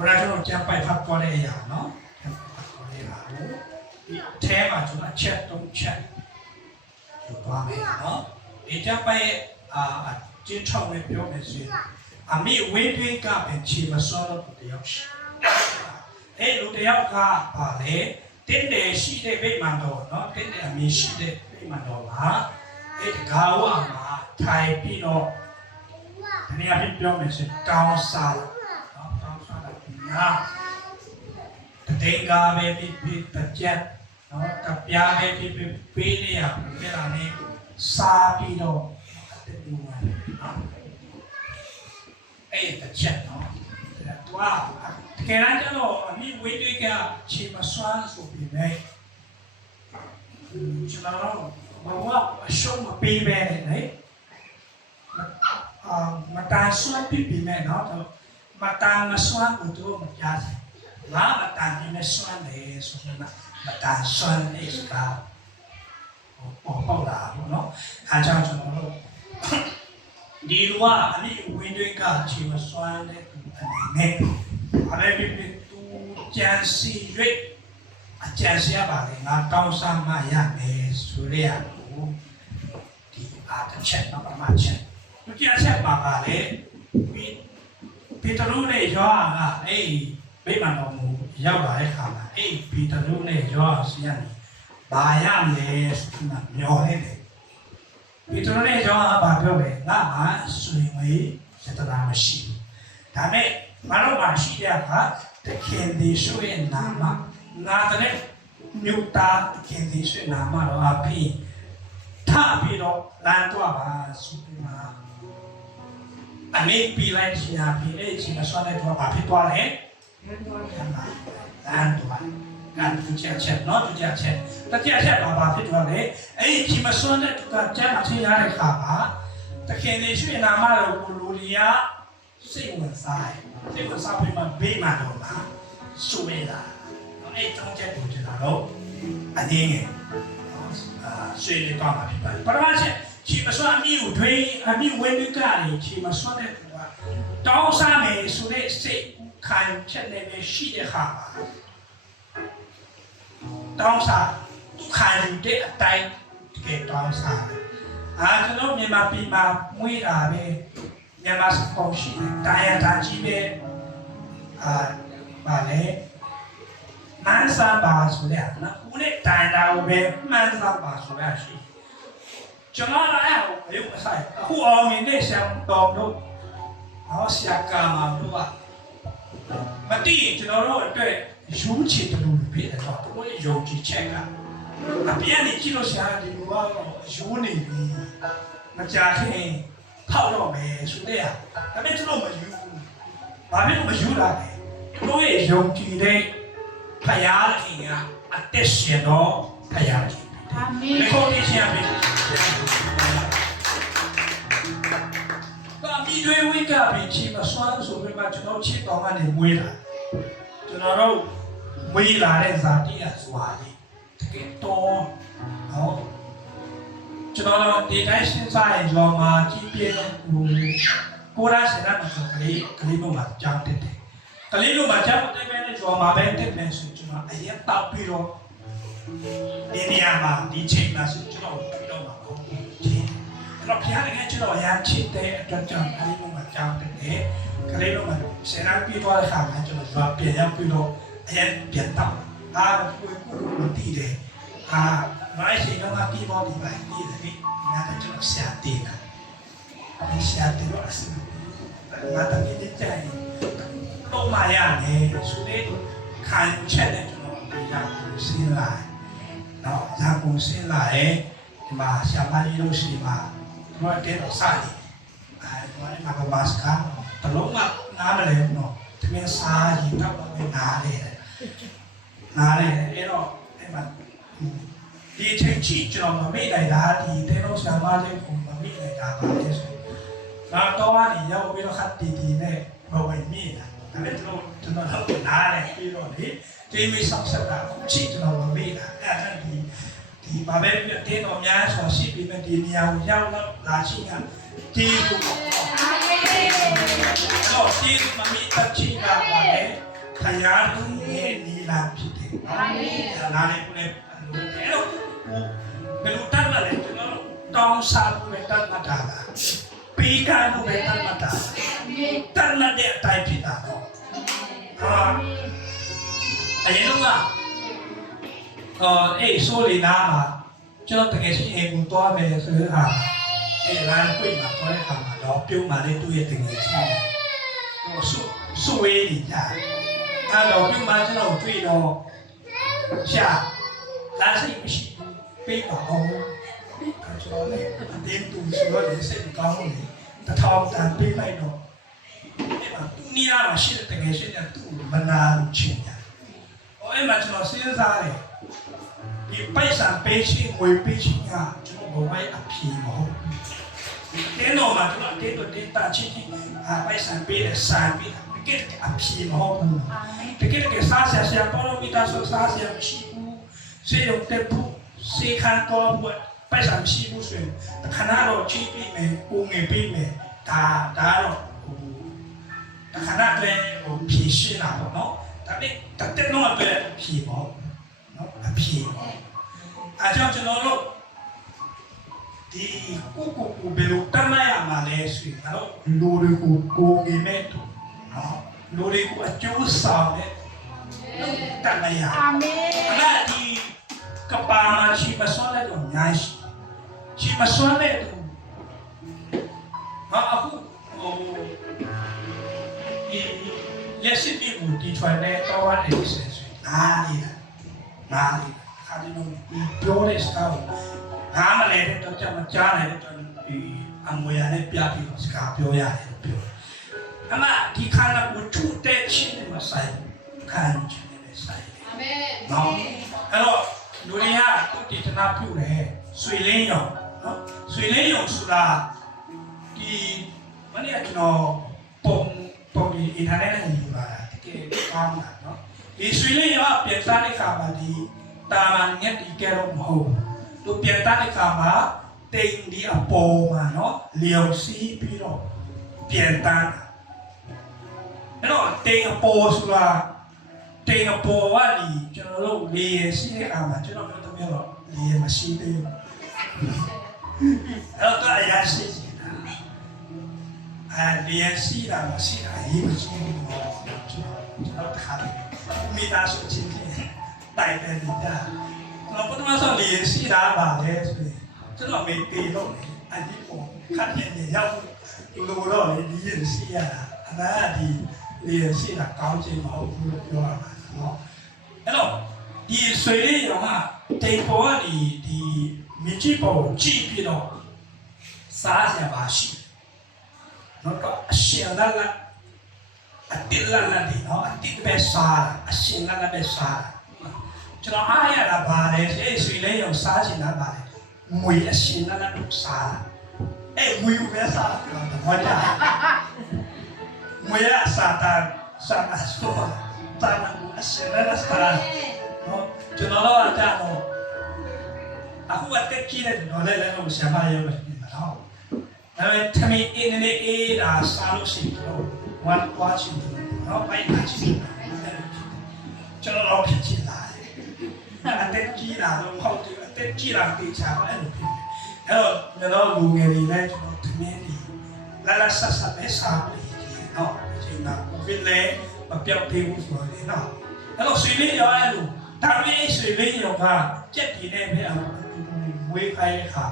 ဘုရားကျွန်တော်ကြံပိုက်ဖတ်သွားတဲ့အရာနော်ကြံပိုက်ဖတ်သွားတဲ့အရာကိုဒီအထဲမှာကျွန်တော်ချက်သုံးချက်ယူသွားမယ်နော်ဒီကြံပိုက်အာကျင်းထောက်နဲ့ပြောမယ်ဆိုရင်အမိဝင်းတွင်းကပဲချီမစောတော့တယောက်ရှိအဲ့လူတယောက်ကပါလေတင်းတယ်ရှိတဲ့ဗိမာန်တော်နော်တင်းတယ်အမည်ရှိတဲ့ဗိမာန်တော်မှာအဲ့ဒီကာဝမှာထိုင်ပြီးတော့ဒီနေ့အဖြစ်ပြောမယ်ဆိုတောင်းစားနော်တောင်း စားတာညာတည်ငါပဲဖြစ်ဖြစ်တကြက်နော်တပြားပဲဖြစ်ဖြစ်ပေးနေရပြည်လာနေစားပြီးတော့အတူတူပါနော်အဲ့တကြက်နော်တူကတကယ်တမ်းကျတော့အမိဝေးတွေကချီမစွမ်းဆိုပြီးနေကျွန်တော်တော့ဘာအရှုံးမပေးပဲလေအာမတန်ဆွမ်းပြပြနဲ့နော်တော့ မတန်မဆွမ်းဘူးတို့မကြားစလာမတန်ပြနဲ့ဆွမ်းတယ်ဆိုတော့မတန်ဆွမ်းနေစကားပေါ်ပေါ်လာဘူးနော်အားကြောင့်ကျွန်တော်တို့ဒီလူကအမိဝင်းတွေကချီမဆွမ်းတဲ့သူအနေနဲ့အလည်းပြပြသူကြံစီ၍အကြံစီရပါလေငါတောင်းစားမှရမယ်ဆိုရရကိုဒီအားတစ်ချက်တော့မှချက်ဒုတိယချက်ပါပါလေပေ ပေတရုနဲ့ယောဟာကအဲ့ဗိမာန်တော်မူရောက်လာတဲ့ခါမှာအဲ့ပေတရုနဲ့ယောဟာစီကနေဘာရမလဲဆိုတာမျောနေတယ်ပေတရုနဲ့ယောဟာဘာပြောလဲငါမှဆွေငွေစတနာမရှိဘူးဒါမဲ့မတော်မရှိတဲ့အခါတခင်ဒီဆွေနာမငါတဲ့မြုတာတခင်ဒီဆွေနာမတော့အဖိထပြီးတော့လမ်းတော့ပါဆုပြီးမှာ အမေပြီးလိုက်ချင်တာပြီးလေချင်တာဆွမ်းတဲ့တော့ဘာဖြစ်သွားလဲလမ်းသွားလမ်းသွားကန်သူချက်ချက်နော်သူချက်ချက်တချက်ချက်တော့ဘာဖြစ်သွားလဲအဲ့ဒီချင်မဆွမ်းတဲ့သူကကြမ်းအချင်းရတဲ့ခါမှာတခင်လေးရွှေနာမတော်ကိုလူလျာစိတ်ဝင်စားစိတ်ဝင်စားပြီးမှဘေးမှာတော့မှာဆူဝဲလာအဲ့တောင်းချက်ကိုကျွန်တော်တို့အနေငယ်အာဆွေးနွေးတော့မှာဖြစ်ပါတယ်ပထမချက် ချီမဆွမ်းအမိကိုတွင်းအမိဝင်းဒုကနေချီမဆွမ်းတဲ့သူကတောင်းစားမယ်ဆိုတဲ့စိတ်ခံချက်နဲ့ပဲရှိတဲ့ခါမှာတောင်းစားခံယူတဲ့အတိုင်းတကယ်တောင်းစားတယ်အာကျွန်တော်မြန်မာပြည်မှာမွေးတာပဲမြန်မာစကောရှိတယ်တာယာတာကြီးပဲအာပါလေမန်စာပါဆိုတဲ့နော်ဦးနဲ့တိုင်တာကိုပဲမှန်စာပါဆိုရရှိတယ် ကျွန်တော်လည်းအဲ့ဟိုဘယ်လိုဆိုင်အခုအောင်မြင်တဲ့ဆံတော်တို့ဟောဆရာကာမတို့ကမတိကျွန်တော်တို့အတွက်ယူချင်တယ်လို့ပြတယ်တော့တို့ရဲ့ယုံကြည်ချက်ကအပြည့်နဲ့ကြည့်လို့ဆရာဒီလိုကတော့ယူနေပြီမကြခင်ဖောက်တော့မယ်ဆိုတဲ့ဟာဒါပေမဲ့ကျွန်တော်မယူဘူးဘာဖြစ်လို့မယူတာလဲတို့ရဲ့ယုံကြည်တဲ့ဖယားခင်ကအသက်ရှင်တော့ဖယားခင် Amén. Me corrige a mí. ကာမီတွေဝိကပင်ချီမဆွမ်းဆိုပေမဲ့ကျွန်တော်ချစ်တော်ကနေမွေးလာကျွန်တော်တို့မွေးလာတဲ့ဇာတိအစွာလေးတကယ်တော့ဟောကျွန်တော်တို့ဒီတိုင်းစဉ်းစားရင်လောမှာကြည်ပြင်းကိုကိုရာစနာမစကလေးကလေးဘုံမှာကြောင်းတက်တယ်ကလေးလိုမှာကြောင်းတက်မယ်နဲ့ကျော်မှာပဲတက်မယ်ဆိုကျွန်တော်အရင်တောက်ပြီးတော့ ဒီနေရာမှာဒီချိန်မှာဆိုကျွန်တော်တွေ့တော့မှာပေါ့ဒီတော့ဖျားလည်းကျွန်တော်ရမ်းချစ်တဲ့အတွက်ကြောင့်အဲဒီမှာကြောင်းတဲ့ကလေးတို့မှာဆယ်ရန်ပြီးသွားတဲ့ခါမှာကျွန်တော်ရွာပြန်ရောက်ပြီးတော့အရင်ပြန်တော့အာကိုကိုမတည်တယ်အာမိုင်းစီတော့အပြီးပေါ်ဒီပိုင်းဒီလေနားတော့ကျွန်တော်ရှာတင်တာဒီရှာတင်တော့အစမတ်တမီးတဲ့တိုင်တော့မရနဲ့ဆိုတဲ့ခံချက်နဲ့ကျွန်တော်ပြန်ရောက်စီးလာ နော်ဇာကုန်ဆင်းလာတယ်ဒီမှာဆရာမကြီးတို့ရှိမှာကျွန်တော်တဲတော့စတယ်အဲကျွန်တော်လည်းမကဘာစကားတလုံးကနားမလဲဘူးနော်တမင်စားရင်တော့ပဲနားလေနားလေအဲ့တော့အဲ့မှာဒီချိန်ချီကျွန်တော်မမေ့နိုင်တာဒီတဲတော့ဆရာမလေးကိုမမေ့နိုင်တာပါလေဆိုတော့တော့ကနေရောက်ပြီးတော့ခတ်တီတီနဲ့ဘဝမိတာဒါပေမဲ့ကျွန်တော်ကျွန်တော်တော့နားလေပြီးတော့လေ ဒီမိဆောက်ဆက်တာချီကျွန်တော်မမေ့တာအဲ့ဒါဒီဒီဘာပဲဖြစ်တင်းတော်များစွာရှိပြီးမဲ့ဒီနေရာကိုရောက်လာရှိတာဒီကိုအာမင်တော့ဒီမမီတချီကပါလေတရားသူရဲ့နီလာဖြစ်တယ်နော်နားလေးကိုလည်းအဲ့တော့ဘယ်လိုတတ်မလဲကျွန်တော်တောင်းစားလို့ပဲတတ်မှတ်တာလားပေးကမ်းလို့ပဲတတ်မှတ်တာတတ်မှတ်တဲ့အတိုင်းဖြစ်တာတော့ဟာ အရင်ကအော်အေးဆိုလီနာမှာကျွန်တော်တကယ်ရှိအိမ်ကိုသွားမယ်ဆိုတဲ့ဟာအဲလမ်းကွေ့မှာသွားတဲ့ခါမှာတော့ပြုံးမှလည်းသူ့ရဲ့တကယ်ရှိတယ်ဟိုဆုဆုဝေးနေကြအဲ့တော့ပြုံးမှကျွန်တော်တွေ့တော့ရှာလာစိတ်မရှိဘူးပေးပါအောင်ကျွန်တော်လည်းအတင်းတူဆိုတော့လည်းစိတ်မကောင်းဘူးလေတထောင်တန်ပေးလိုက်တော့အဲ့မှာသူနီးရမှာရှိတဲ့တကယ်ရှိတဲ့သူ့မနာလို့ချင်းညာဟို အဲ့မှာကျွန်တော်စဉ်းစားတယ်ဒီပိုက်ဆံပေးချင်းငွေပေးချင်းကကျွန်တော်ဘဝအဖြေမဟုတ်ဘူးတင်းတော်မှာကျွန်တော်တင်းတော်တင်းတာချင်းချင်းအာပိုက်ဆံပေးတဲ့ဆန်ပေးတာတကယ်အဖြေမဟုတ်ဘူးတကယ်တကယ်စားဆရာဆရာပေါ်လို့မိသားစုစားဆရာမရှိဘူးစေရုံတက်ဖို့စေခံတော်ဘွတ်ပိုက်ဆံမရှိဘူးဆိုရင်တခဏတော့ချိပြီးမယ်ဦးငယ်ပြီးမယ်ဒါဒါတော့ဟိုတခဏတည်းဟိုဖြည့်ရှင်းတာပေါ့နော် ဒါပေမဲ့တတက်တော့အတွက်ဖြည့်ပေါ့နော်အဖြည့်ပေါ့အဲကြောင့်ကျွန်တော်တို့ဒီကိုကိုကိုဘယ်လိုတတ်မှတ်ရမှာလဲဆိုရင်တော့လူတွေကိုကိုငင်မဲ့တူနော်လူတွေကိုအကျိုးဆောင်တဲ့တတ်မှတ်ရအာမင်အမဒီကပါရှိမစွမ်းတဲ့တော့ညာရှိရှိမစွမ်းတဲ့သူဟာအခု လက်ရှိပြည်ကိုတီထွင်တဲ့တော့ရတဲ့ဆက်ဆွေနားနေတာနားနေတာခါဒီတော့ဒီပြောတဲ့စကားကိုနားမလဲတဲ့တော့ကြမကြားနိုင်တဲ့တော့ဒီအမွေရနဲ့ပြပြီးတော့စကားပြောရတယ်လို့ပြောအမဒီခါလာကိုထူတဲ့ချင်းနဲ့မဆိုင်ခံချင်တယ်ဆိုင်တယ်အာမင်နော်အဲ့တော့လူတွေကတုတ်တည်တနာပြုတယ်ဆွေလင်းရောင်နော်ဆွေလင်းရောင်ဆိုတာဒီမနေ့ကကျွန်တော်ပုံ ပုံဒီအင်တာနက်နဲ့ယူလာတာတကယ်ကောင်းတာနော်ဒီဆွေလင်းရောင်ပြန်စားတဲ့ခါမှာဒီတာမန်ညက်ဒီကဲတော့မဟုတ်သူပြန်စားတဲ့ခါမှာတိမ်ဒီအပေါ်မှာနော်လျော်စီးပြီးတော့ပြန်သားအဲ့တော့တိမ်အပေါ်ဆိုတာတင်အပေါ်ကလီကျွန်တော်တို့လေရရှိတဲ့အခါမှာကျွန်တော်တို့တော့ပြောတော့လေရမရှိသေးဘူးအဲ့တော့အရာရှိ နေတာအဲလေရရှိတာမရှိတာရေးမရှိဘူးတော့ကျွန်တော်ကျွန်တော်တခါတည်းမိသားစုချင်းချင်းတိုင်တယ်နေတာကျွန်တော်ပထမဆုံးလေရရှိတာပါလေဆိုရင်ကျွန်တော်မေးပေးတော့အဒီပေါ်ခတ်နေနေရောက်လူလိုတော့လေဒီရရှိရတာအမှန်ကဒီလေရှိတာကောင်းချင်မဟုတ်ဘူးလို့ပြောရမှာနော်အဲ့တော့ဒီဆွေလေးရောကတိမ်ပေါ်ကဒီဒီမြကြီးပေါ်ကိုကြည့်ပြီးတော့စားစရာပါရှိတယ် နော်တော့အရှင်လာလာအတိလာလာဒီနော်အတိပဲစားတာအရှင်လာလာပဲစားတာကျွန်တော်အားရတာပါလေအဲ့ဆွေလေးရောစားချင်တာပါလေငွေအရှင်လာလာတော့စားတာအဲ့ငွေကိုပဲစားတယ်တော့ဘာကြမွေရစာတာစာအဆိုတာနမအစရရစတာနော်ကျွန်တော်တို့အတားတော့အခုအတက်ကြီးတဲ့နော်လည်းလည်းတော့ဆရာမရောပဲနော် ဒါပေမဲ့ထမင်းအင်းနဲ့အေးတာစားလို့ရှိတော့ဝမ်ဝါချင်တယ်နော်ပိုင်ချင်တယ်ကျွန်တော်တို့ဖြစ်ချင်လာတယ်အတက်ကြီးတာတော့မဟုတ်ဘူးအတက်ကြီးတာတေချာအဲ့လိုဖြစ်တယ်အဲ့တော့ကျွန်တော်လူငယ်တွေလည်းကျွန်တော်ထမင်းတွေလာလာဆဆပဲစားပြီးနော်အချိန်မှာကိုဗစ်လည်းမပြောက်သေးဘူးဆိုတော့လေနော်အဲ့တော့ဆွေလေးရောအဲ့လိုဒါပေမဲ့ဆွေလေးရောကကြက်တီနဲ့ပဲအဝေးခိုင်းတဲ့ခါ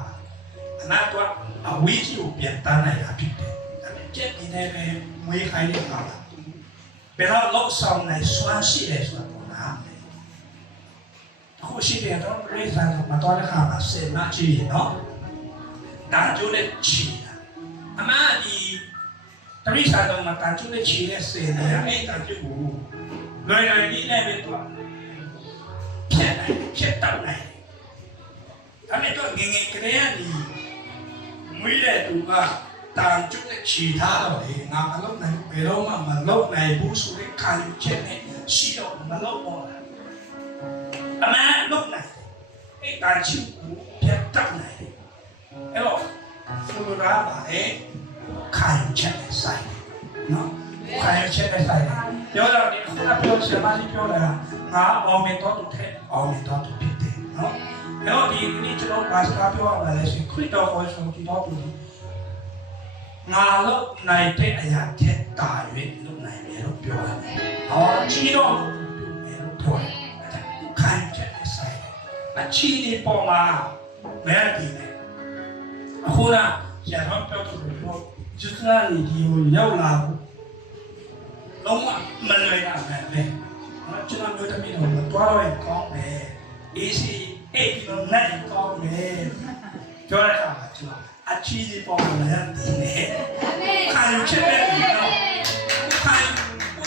အနာတော့ အဝေးကြီးကိုပြန်တန်းလိုက်တာဖြစ်တယ်ဒါပေမဲ့ကြက်တီနဲ့ပဲဝေးခိုင်းတဲ့ခါဘယ်တော့လောက်ဆောင်နိုင်စွမ်းရှိတယ်ဆိုတာပေါ်လာတယ်အခုရှိတယ်တော့ရေဇန်မတော်တဲ့ခါမှာစေမချီနော်ဒါကျိုးနဲ့ချီတာအမှန်ဒီတရိษံတော်မှာတန်ကျုပ်နဲ့ခြေနဲ့ဆင်နေရအဲ့တန်ကျုပ်ကိုလွယ်လွယ်လေးနဲ့ပဲတော့ဖြတ်နိုင်ဖြတ်တောက်နိုင်ဒါနဲ့တော့ငငယ်ကလေးကနေ မွေးတဲ့သူကတန်ကျုပ်နဲ့ခြေထားတော့လေငါမလုပ်နိုင်ဘယ်တော့မှမလုပ်နိုင်ဘူးဆိုတဲ့ခံယူချက်နဲ့ရှိတော့မလုပ်တော့ဘူးအမှန်လုပ်နိုင်အဲ့တန်ကျုပ်ကိုဖြတ်တောက်နိုင်အဲ့တော့ဆိုလိုတာပါလေခံယူချက်နဲ့ဆိုင်တယ်နော်ခံရချက်နဲ့ဆိုင်တယ်ပြောတော့ဒီခုနပြောဆရာမကြီးပြောတာငါအောင်မြင်တော့တူတဲ့အောင်မြင်တော့တူဖြစ်တယ်နော် အဲ့တော့ဒီနေ့ကျွန်တော်ဘာစကားပြောရမလဲဆိုခရစ်တော်ကိုဆိုဒီတော့တူငါလို့နိုင်တဲ့အရာထက်တာ၍လုပ်နိုင်တယ်လို့ပြောရတယ်။ဟောကြီးတော့ပြုမယ်လို့ပြောတယ်။ခံချက်နဲ့ဆိုင်တယ်။အချီဒီပေါ်မှာမဲဒီနဲ့အခုကရဟန်းပြောသူတို့ကျွတ်လာနေဒီကိုရောက်လာဘူးလုံးဝမလွယ်ရမယ်လေ။ကျွန်တော်တို့တမီးတော့မတော်တော့ရင်ကောင်းတယ်။ AC အိတ်လို့နိုင်ကောင်းတယ်။ပြောရတာကကျွန်တော်အချီဒီပေါ်မှာလည်းဒီနဲ့ခံချက်နဲ့ဒီတော့ခံ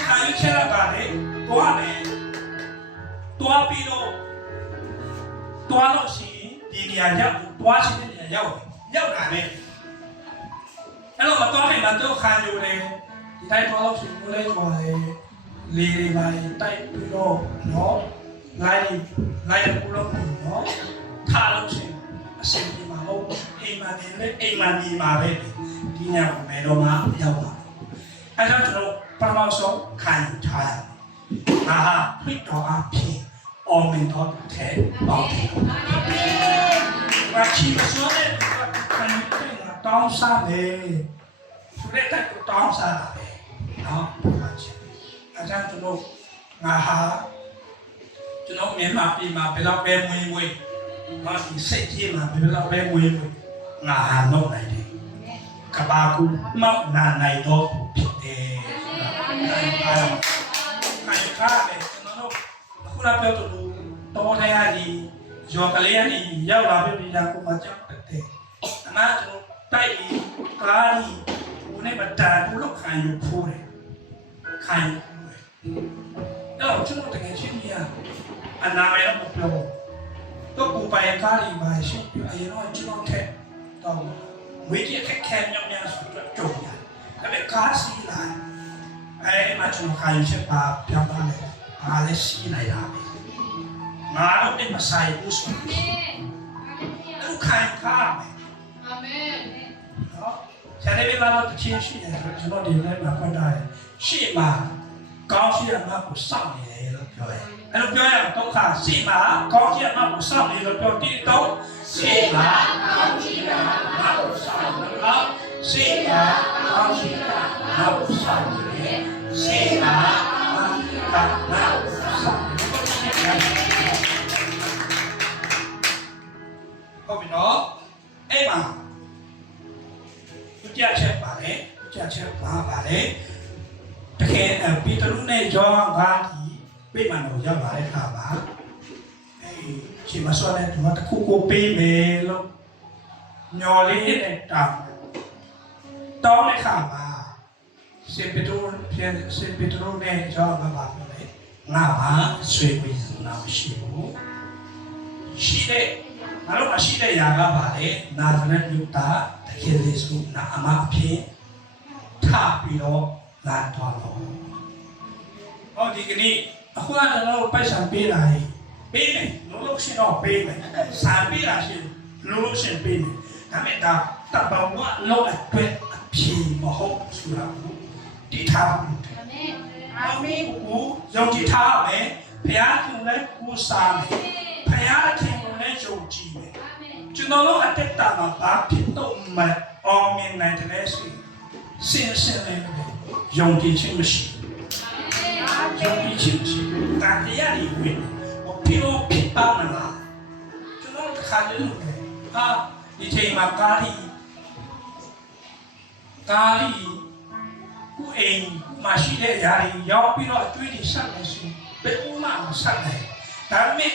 ခံချက်ရတာလေတော့တယ်တွားပြီးတော့တွားလို့ရှိရင်ဒီနေရာရောက်တွားရှိတဲ့နေရာရောက်ရောက်တာလေအဲ့တော့မတွားနိုင်မှတော့ခံယူတယ်ဒီတိုင်းတွားလို့ရှိရင်လည်းတွားတယ်လေတွေပါတိုက်ပြီးတော့နော် လိုက်လိုက်ပူလို့နော်ထားလို့ရှိရင်အစင်ဒီမှာဟုတ်အိမ်မှာနေလေအိမ်မှာနေမှာပဲဒီညဘယ်တော့မှရောက်ပါအဲ့တော့ကျွန်တော်ပထမဆုံးခံထားရငါဟာခရစ်တော်အဖြစ်အော်မင်တော်တဲ့ပေါင်းတယ်ဘာချီမစွမ်းတဲ့ခံတဲ့တောင်းစားတယ်ဆိုတဲ့တက်တောင်းစားတာပဲနော်ဘာချီအဲ့ဒါကျွန်တော်ငါဟာ ကျွန်တော်မြန်မာပြည်မှာဘယ်တော့ပဲမွေးမွေးငါဒီစိတ်ကြီးမှာဘယ်တော့ပဲမွေးမွေးငါဟာတော့နိုင်တယ်ကဘာကူမောက်နာနိုင်တော့ဖြစ်တယ်ဆိုတာခံရခံရတယ်ကျွန်တော်တို့အခုနပြောသူတော်ထိုင်ရည်ရောကလေးကနေရောက်လာပြီညာကိုမကြောက်တဲ့။အမကျွန်တော်တိုက်ပြီးကားကြီးကိုနဲ့မတန်ဘူးလို့ခံယူဖိုးတယ်။ခံယူဖိုးတယ်။တော့ကျွန်တော်တကယ်ချင်းကြီး အနာမည်တော့မပြောဘူး။တော့ကိုပိုင်ကားကြီးပါရှိပြီးအရင်တော့ကျွန်တော်ထက်တော့ဝေးကြီးအခက်ခဲမြောင်များဆိုတော့ကြုံရတယ်။ဒါပေမဲ့ကားစီးလာအဲမှာကျွန်တော်ခံယူချက်ပါပြောင်းသွားတယ်။အားလည်းစီးလိုက်တာပဲ။ငါတို့နဲ့မဆိုင်ဘူးဆိုရင်အဲ့ခံခါမယ်နော်ဆရာလေးကတော့တချင်းရှိတယ်ဆိုတော့ကျွန်တော်ဒီနေ့မှာဖွင့်ထားတယ်ရှေ့မှာ ကောင်းရှိရမှာကိုစောင့်နေတယ်လို့ပြောတယ်အဲ့လိုပြောရတော့ဒုက္ခရှေ့မှာကောင်းရှိရမှာကိုစောင့်နေလို့ပြောတိတော့ရှေ့မှာကောင်းရှိရမှာကိုစောင့်နေလို့ရှေ့မှာကောင်းရှိရမှာကိုစောင့်နေတယ်ရှေ့မှာကောင်းရှိရမှာကိုစောင့်နေတယ်ဟုတ်ပြီနော်အဲ့မှာသူကြချက်ပါလေသူကြချက်ပါပါလေ တကယ်ပီတရုနဲ့ဂျောင်းကားဒီပြိမှန်တော့ရောက်လာတဲ့ခါပါအဲ့ရှင်မစောတဲ့သူကတခုကိုပေးမယ်လို့ညော်လေးနဲ့တောင်းတောင်းတဲ့ခါပါရှင်ပီတရုပြန်ရှင်ပီတရုနဲ့ဂျောင်းကားပါပြောလေငါပါဆွေးဝေးစနာမရှိဘူးရှိတဲ့ငါတို့မရှိတဲ့ຢာကပါလေနာဇရက်မြို့သားတခင်ယေရှုနာအမအဖြစ်ထပြီးတော့ လာတော်တော်ဟောဒီကနေ့အခုကကျွန်တော်တို့ပိုက်ဆံပေးလာရင်ပေးမယ်လို့လို့ရှိတော့ပေးမယ်စာပေးလာရှင်လို့လို့ရှင်ပေးမယ်ဒါမဲ့ဒါတပဝလောက်အတွက်အဖြစ်မဟုတ်ဆိုတာကိုဒီထားအာမင်ကိုယုံကြည်ထားမယ်ဘုရားရှင်လည်းကိုးစားမယ်ဘုရားရှင်ကိုလည်းယုံကြည်မယ်ကျွန်တော်တို့အတက်တာမှာဘာဖြစ်တော့မှအောင်မြင်နိုင်တယ်ဆိုစင်စင်လေးယုံ ကြည်ခြင်းမရှိယုံကြည်ခြင်းမရှိတာတရားတွေဝင်ဟိုပြိုဖြစ်ပါမလားကျွန်တော်တစ်ခါလေးလို့ဟာဒီချိန်မှာကားကြီးကားကြီးကိုယ်အိမ်မှာရှိတဲ့ຢာတွေရောက်ပြီးတော့အကျွေးတွေဆက်မယ်ဆိုဘယ်ဦးမှမဆက်နိုင်ဒါပေမဲ့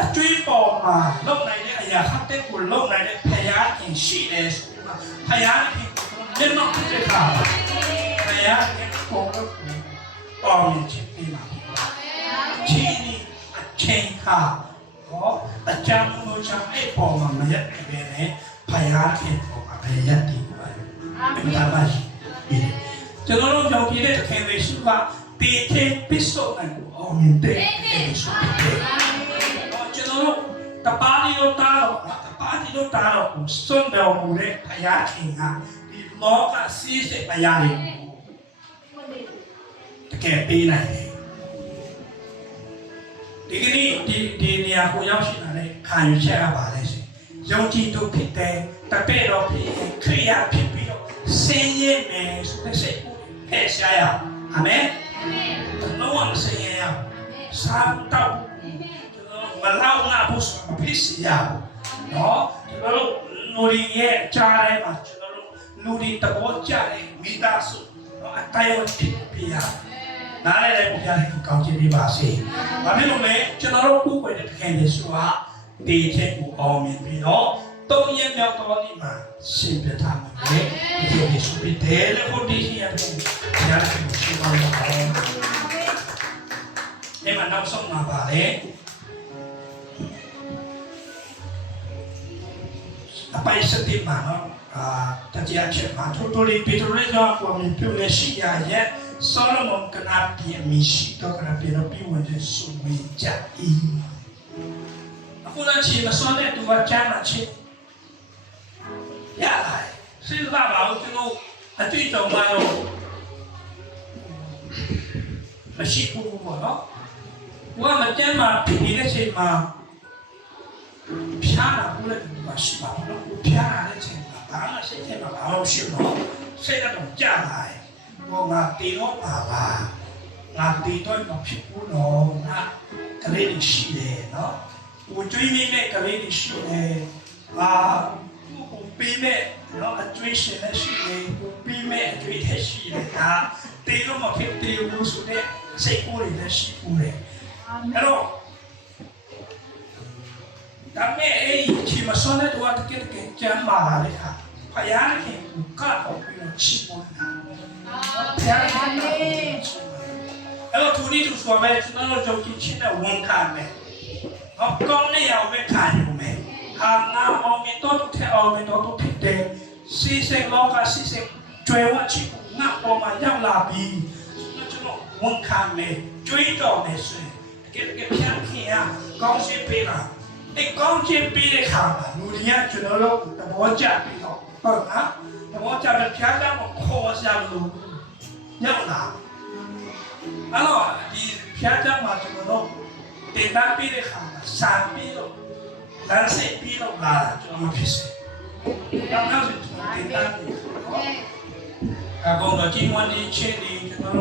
အကျွေးပေါ်မှာလုံနိုင်တဲ့အရာဟတ်တဲ့ကိုလုံနိုင်တဲ့ဖယားခင်ရှိတယ်ဆိုတော့ဖယားခင်ကိုလည်းမဖြစ်တဲ့ခါ ဖယားခင်ကိုတော့ပေါ်မြင်ချင်ပြီးပါချင်းဒီအချင်းခါဟောအချမ်းလို့ချမ်းအဲ့ပေါ်မှာမရက်ပဲနဲ့ဖယားခင်ပေါ်မှာပဲရက်တည်ပါအာမင်ဒါပါရှိပြီကျွန်တော်တို့ကြောင့်ပြည့်တဲ့ခင်လေးရှိကတေတေပစ္စုံကိုအောင်မြင်တဲ့ခင်ရှိတယ်။ကျွန်တော်တို့တပါးဒီလိုတာတော့တပါးဒီလိုတာတော့စွန့်တော်မူတဲ့ဘုရားခင်ကဒီလောကစီးစိတ်မရဘူး ကယ်ပေးနိုင်တယ်ဒီကနေ့ဒီဒီနေရာကိုရောက်ရှိလာတဲ့ခံယူချက်ကပါလဲရှင်ယုံကြည်သူဖြစ်တဲ့တပည့်တော်ဖြစ်ခရိယာဖြစ်ပြီးတော့ဆင်းရဲမယ်ဆိုတဲ့စိတ်ကိုဖယ်ရှားရအောင်အာမင်လုံးဝမဆင်းရဲရအောင်စားတော့ကျွန်တော်မလောက်ငါဖို့ဆိုမဖြစ်စီရအောင်နော်ကျွန်တော်တို့လူတွေရဲ့ကြားထဲမှာကျွန်တော်တို့လူတွေတဘောကြတဲ့မိသားစုနော်အတိုင်းအဖြစ်ပြရအောင် နားလည်းဘုရားကိုကောင်းချီးပေးပါစေ။ဘာဖြစ်လို့လဲကျွန်တော်တို့ကိုယ်ွယ်တဲ့တခင်ယေရှုဟာတေချက်ကိုအောင်မြင်ပြီးတော့သုံးရက်မြောက်တော်နေ့မှာရှင်ပြထားမှာလေဒီယေရှုပြတယ်လေကိုဒီရှိရတယ်ဘုရားကိုရှိပါတော့တယ်။ဒီမှာနောက်ဆုံးမှာပါလေအပိုင်စတိမှာနော်အာတတိယချက်မှာထိုတိုလီပီတိုရေကပေါ်မြင်ပြုလက်ရှိရရဲ့ Solomon ကနာပြင်းမရှိတော့ကနာပြတော့ပြီးဝင်တဲ့စုဝေးကြ၏အခုလည်းချီမစွမ်းတဲ့သူကချမ်းသာချစ်ရလာစဉ်းစားပါဦးကျွန်တော်အတွေ့အကြုံမှာတော့မရှိဘူးပေါ့နော်ဘုရားမကျမ်းမှာဖြစ်နေတဲ့ချိန်မှာဖြားတာဘူး ကတော့ကြာလာတယ်ဘောငါတေတော့ပါပါငါတေတော့မဖြစ်ဘူးတော့ငါကလေးတွေရှိတယ်နော်ကိုကျွေးမိမဲ့ကလေးတွေရှိတယ်အာကိုပေးမဲ့နော်အကျွေးရှင်လည်းရှိတယ်ကိုပေးမဲ့အကျွေးလည်းရှိတယ်ဒါတေတော့မဖြစ်သေးဘူးဆိုတဲ့စိတ်ကိုယ်တွေလည်းရှိဘူးလေအဲ့တော့ဒါမဲ့အဲ့ဒီချီမစွမ်းတဲ့တော့တကယ်တကယ်ကြမ်းမာလာတဲ့ခါဖယားခင်ကိုကတော့ပြီးတော့ချီပေါ်လာဘုရားရှင်က အဲ့တော့သူဒီသူဆိုမဲ့ကျွန်တော်တို့ကြုံကြည့်ချင်းနဲ့ဝန်ခံမယ်။ဟောကောင်းတဲ့ရောက်ပဲခံယူမယ်။ဟာငါအောင်မြင်တော့တဲ့အောင်မြင်တော့ဖြစ်တယ်။စီစိတ်လောကစီစိတ်ကျွဲဝချစ်ငါပေါ်မှာရောက်လာပြီ။ကျွန်တော်ဝန်ခံမယ်။ကြွေးတော်မယ်ဆိုရင်တကယ်တကယ်ဖျက်ခင်ရကောင်းရှင်းပေးတာ။ဒီကောင်းရှင်းပေးတဲ့ခါမှာလူတွေကကျွန်တော်တို့သဘောကျပြီး တော့ဟုတ်လား။သဘောကျတဲ့ဖျက်ကြမှာခေါ်စားလို့ရောက်လာအဲ့တော့ဒီဖျားကြမှာကျွန်တော်တို့တင်တန်းပြီးတဲ့ခါမှာစာပြီးတော့လမ်းစိတ်ပြီးတော့လာတာကျွန်တော်မဖြစ်စေ။နောက်နောက်ဆိုကျွန်တော်တင်တန်းပြီးတော့အကောင်တော့ကြီးမွန်ဒီချင်းဒီကျွန်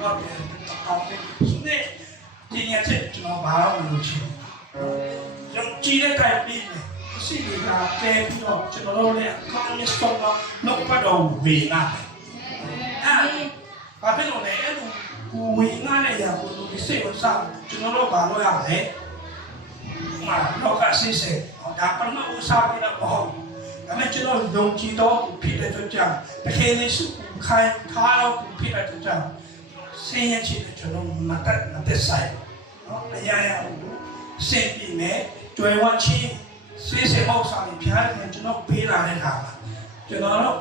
တော်တို့အစီအစဉ်တွေလုပ်အဲ့ဒါခေါ်စားမလို့ကျွန်တော်ဆွဲဆောင်ထားအဲ့ဒါကျွန်တော်ကန်ပိုင်အဲ့တော့အဲ့စိတ်ပြီးတော့ပြန်ကောင်းတယ်ဒီနေ့ဒီညချက်ကျွန်တော်ဘာလို့လုပ်ချင်လဲယုံကြည်တဲ့တိုင်ပြီးမယ်အရှိတွေကတဲပြီးတော့ကျွန်တော်တို့လည်းအကောင်းကြီးဆုံးတော့နှုတ်ပတ်တော်ဝေငါအဲ့ဘာဖြစ်လို့လဲအဲ့လိုကိုဝေငါတဲ့ရာကိုလူတွေစိတ်ဝင်စားကျွန်တော်တို့ဘာလို့ရလဲမာလောကစိစေဒါပမဥစားပြီးတော့မဟုတ်ဒါမဲ့ကျွန်တော်ယုံကြည်တော့ဖြစ်တဲ့အတွက်ကြောင့်တကယ်လို့စုခိုင်ထားတော့ဖြစ်တဲ့အတွက်ကြောင့် ဆင်းရဲချင်တဲ့ကျွန်တော်မတတ်မသက်ဆိုင်နော်အရာရာစင်ပြီးမယ်ကျွဲဝချင်းဆေးစေမောက်ဆောင်ဖျားတယ်ကျွန်တော်ပေးလာတဲ့ခါမှာကျွန်တော်တို့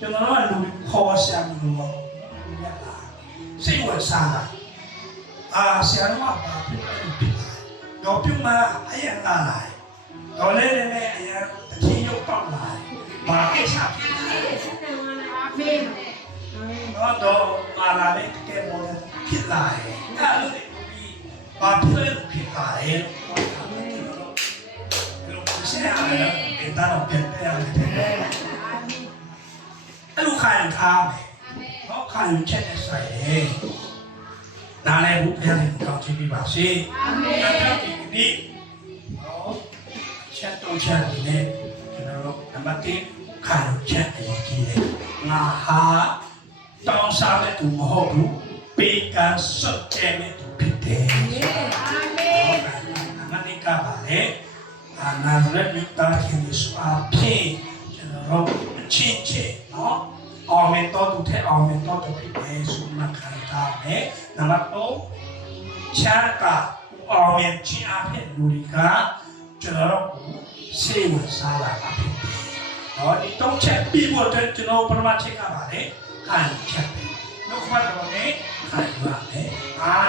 ကျွန်တော်တို့ကလူခေါ်ဆရာမလို့မဟုတ်ဘူးစိတ်ဝင်စားတာအာဆရာတော်ကဘာဖြစ်လဲဖြစ်လာတော့ပြုံးမအရင်လာလာတော့လည်းလည်းအရင်တတိယပေါက်လာဘာကိစ္စဖြစ်လဲ တော့တော့မာလာလေးတကယ်ပေါ်ဖြစ်လာတယ်အဲ့လိုဒီဘာဖြစ်လဲဖြစ်လာတယ်ဆရာလည်းအတားတော့ပြန်ပြန်ရတယ်အဲ့လိုခိုင်ထားမယ်တော့ခိုင်ချက်နဲ့ဆိုင်တယ်နားလည်းဘုရားရှင်ကောင်းချီးပေးပါစေအာမင်ဒီနေ့ဟောချက်တော့ချက်နေကျွန်တော်တို့နံပါတ်1ခိုင်ချက်အရေးကြီးတယ်ငါဟာ တောင်းစားတဲ့သူမဟုတ်ဘူးပေးကဆွတ်တဲ့သူဖြစ်တယ်အမနိကပါလေအာနာဇရက်မြို့သားခင်ယေရှုအဖြစ်ကျွန်တော်တို့အချင်းချင်းနော်အောင်မင်တော်သူတဲ့အောင်မင်တော်သူဖြစ်တယ်ဆိုမှခံထားမယ်နံပါတ်3ချမ်းသာအောင်မင်ချင်းအဖြစ်လူတွေကကျွန်တော်တို့စိတ်ဝင်စားလာတာဖြစ်တယ်တော့ဒီတော့ချက်ပြီးဖို့အတွက်ကျွန်တော်ပထမချက်ကပါလေ ခံချက်ပဲနှုတ်ခွတ်တော်နဲ့ခံရမယ်အာ